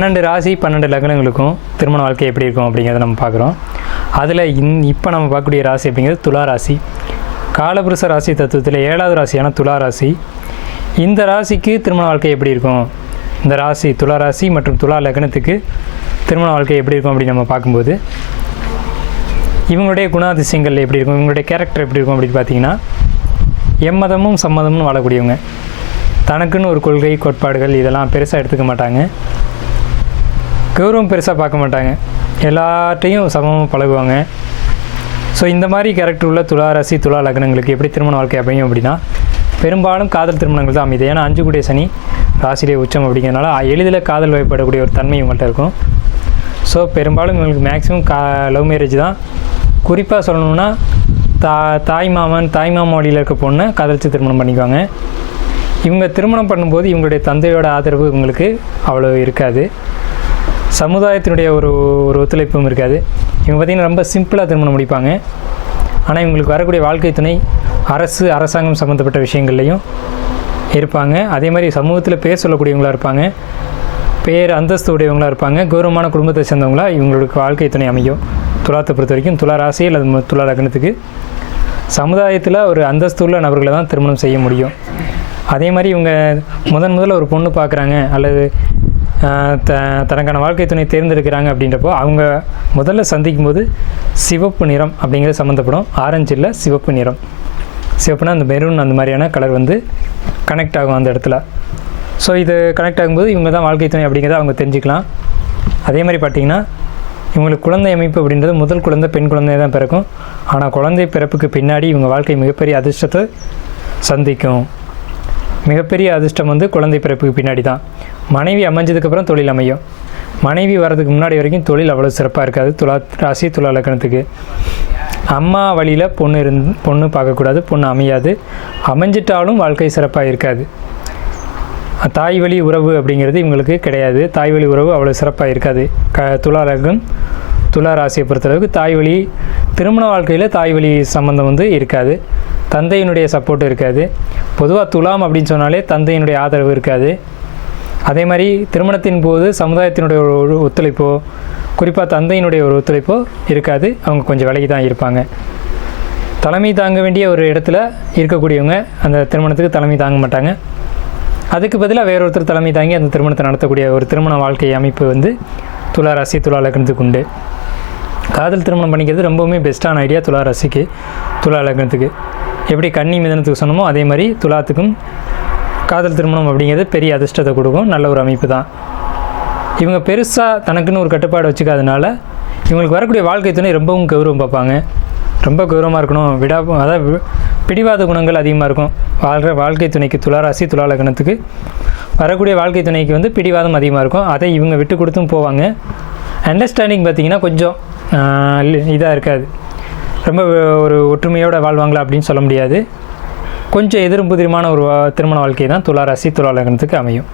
12 ராசி 12 லக்னங்களுக்கும் திருமண வாழ்க்கை எப்படி இருக்கும் அப்படிங்கிறத நம்ம பார்க்குறோம். அதில் இப்போ நம்ம பார்க்கக்கூடிய ராசி அப்படிங்கிறது துலா ராசி. காலபுருஷ ராசி தத்துவத்தில் 7வது ராசியான துலா ராசி. இந்த ராசிக்கு திருமண வாழ்க்கை எப்படி இருக்கும், இந்த ராசி துலா ராசி மற்றும் துலா லக்னத்துக்கு திருமண வாழ்க்கை எப்படி இருக்கும் அப்படின்னு நம்ம பார்க்கும்போது இவங்களுடைய குணாதிசயங்கள் எப்படி இருக்கும், இவங்களுடைய கேரக்டர் எப்படி இருக்கும் அப்படின்னு பார்த்தீங்கன்னா, எம்மதமும் சம்மதமும் வாழக்கூடியவங்க. தனக்குன்னு ஒரு கொள்கை கோட்பாடுகள் இதெல்லாம் பெருசாக எடுத்துக்க மாட்டாங்க. கௌரவம் பெருசாக பார்க்க மாட்டாங்க. எல்லாத்தையும் சமமாக பழகுவாங்க. ஸோ இந்த மாதிரி கேரக்டர் உள்ள துலா ராசி துலா லக்னங்களுக்கு எப்படி திருமண வாழ்க்கை அமையும் அப்படின்னா, பெரும்பாலும் காதல் திருமணங்கள் தான் அமையுது. ஏன்னா 5 கூடிய சனி ராசியிலே உச்சம் அப்படிங்கிறனால எளிதில் காதல் வயப்படக்கூடிய ஒரு தன்மை இவங்கள்ட்ட இருக்கும். ஸோ பெரும்பாலும் இவங்களுக்கு மேக்ஸிமம் லவ் மேரேஜ் தான். குறிப்பாக சொல்லணும்னா தாய் மாமா வழியில் இருக்க பொண்ணை காதலித்து திருமணம் பண்ணிக்குவாங்க. இவங்க திருமணம் பண்ணும்போது இவங்களுடைய தந்தையோட ஆதரவு இவங்களுக்கு அவ்வளோ இருக்காது. சமுதாயத்தினுடைய ஒரு ஒத்துழைப்பும் இருக்காது. இவங்க பார்த்திங்கன்னா ரொம்ப சிம்பிளாக திருமணம் முடிப்பாங்க. ஆனால் இவங்களுக்கு வரக்கூடிய வாழ்க்கை துணை அரசாங்கம் சம்மந்தப்பட்ட விஷயங்கள்லையும் இருப்பாங்க. அதே மாதிரி சமூகத்தில் பேர் சொல்லக்கூடியவங்களாக இருப்பாங்க, பேர் அந்தஸ்து உடையவங்களாக இருப்பாங்க, கௌரவமான குடும்பத்தை சேர்ந்தவங்களாக இவங்களுக்கு வாழ்க்கை துணை அமையும். துலாத்தை பொறுத்த வரைக்கும் துலா ராசி அல்லது துலா லக்னத்துக்கு சமுதாயத்தில் ஒரு அந்தஸ்து உள்ள நபர்களை தான் திருமணம் செய்ய முடியும். அதே மாதிரி இவங்க முதல்ல ஒரு பொண்ணு பார்க்குறாங்க அல்லது தனக்கான வாழ்க்கை துணை தேர்ந்தெடுக்கிறாங்க அப்படின்றப்போ அவங்க முதல்ல சந்திக்கும் போது சிவப்பு நிறம் அப்படிங்கிறது சம்மந்தப்படும். ஆரஞ்சு இல்லை, சிவப்பு நிறம். சிவப்புனா அந்த மெரூன் அந்த மாதிரியான கலர் வந்து கனெக்ட் ஆகும் அந்த இடத்துல. ஸோ இது கனெக்ட் ஆகும்போது இவங்க தான் வாழ்க்கை துணை அப்படிங்கிறத அவங்க தெரிஞ்சுக்கலாம். அதே மாதிரி பார்த்திங்கன்னா இவங்களுக்கு குழந்தை அமைப்பு அப்படின்றது முதல் குழந்தை பெண் குழந்தை தான் பிறக்கும். ஆனால் குழந்தை பிறப்புக்கு பின்னாடி இவங்க வாழ்க்கை மிகப்பெரிய அதிர்ஷ்டத்தை சந்திக்கும். மிகப்பெரிய அதிர்ஷ்டம் வந்து குழந்தை பிறப்புக்கு பின்னாடி தான். மனைவி அமைஞ்சதுக்கப்புறம் தொழில் அமையும். மனைவி வர்றதுக்கு முன்னாடி வரைக்கும் தொழில் அவ்வளோ சிறப்பாக இருக்காது. துலா ராசி துலா லக்னத்துக்கு அம்மா வழியில் பொண்ணு பார்க்கக்கூடாது, பொண்ணு அமையாது. அமைஞ்சிட்டாலும் வாழ்க்கை சிறப்பாக இருக்காது. தாய் வழி உறவு அப்படிங்கிறது இவங்களுக்கு கிடையாது. தாய் வழி உறவு அவ்வளோ சிறப்பாக இருக்காது. துலா லக்னம் துலா ராசியை பொறுத்தளவுக்கு தாய் வழி திருமண வாழ்க்கையில் தாய் வழி சம்மந்தம் வந்து இருக்காது. தந்தையினுடைய சப்போர்ட் இருக்காது. பொதுவாக துலாம் அப்படின்னு சொன்னாலே தந்தையினுடைய ஆதரவு இருக்காது. அதே மாதிரி திருமணத்தின் போது சமுதாயத்தினுடைய ஒரு ஒத்துழைப்போ, குறிப்பாக தந்தையினுடைய ஒரு ஒத்துழைப்போ இருக்காது. அவங்க கொஞ்சம் விலகி தான் இருப்பாங்க. தலைமை தாங்க வேண்டிய ஒரு இடத்துல இருக்கக்கூடியவங்க அந்த திருமணத்துக்கு தலைமை தாங்க மாட்டாங்க. அதுக்கு பதிலாக வேறொருத்தர் தலைமை தாங்கி அந்த திருமணத்தை நடத்தக்கூடிய ஒரு திருமண வாழ்க்கை அமைப்பு வந்து துலா ராசி துலா லக்னத்துக்கு உண்டு. காதல் திருமணம் பண்ணிக்கிறது ரொம்பவுமே பெஸ்ட்டான ஐடியா துலா ராசிக்கு துலா லக்னத்துக்கு. எப்படி கன்னி மிதனத்துக்கு சொன்னமோ அதே மாதிரி துலாத்துக்கும் காதல் திருமணம் அப்படிங்கிறது பெரிய அதிர்ஷ்டத்தை கொடுக்கும். நல்ல ஒரு அமைப்பு தான். இவங்க பெருசாக தனக்குன்னு ஒரு கட்டுப்பாடு வச்சுக்காதனால இவங்களுக்கு வரக்கூடிய வாழ்க்கை துணை ரொம்பவும் கௌரவம் பார்ப்பாங்க. ரொம்ப கௌரவமாக இருக்கணும், அதாவது பிடிவாத குணங்கள் அதிகமாக இருக்கும். வாழ்க்கை துணைக்கு துலா ராசி துலா லக்னத்துக்கு வரக்கூடிய வாழ்க்கை துணைக்கு வந்து பிடிவாதம் அதிகமாக இருக்கும். அதை இவங்க விட்டு கொடுத்தும் போவாங்க. அண்டர்ஸ்டாண்டிங் பார்த்திங்கன்னா கொஞ்சம் இதாக இருக்காது. ரொம்ப ஒரு ஒற்றுமையோடு வாழ்வாங்களா அப்படின்னு சொல்ல முடியாது. கொஞ்சம் எதிரும் புதிருமான ஒரு திருமண வாழ்க்கை தான் துலா ராசி துலா லக்னத்துக்கு அமையும்.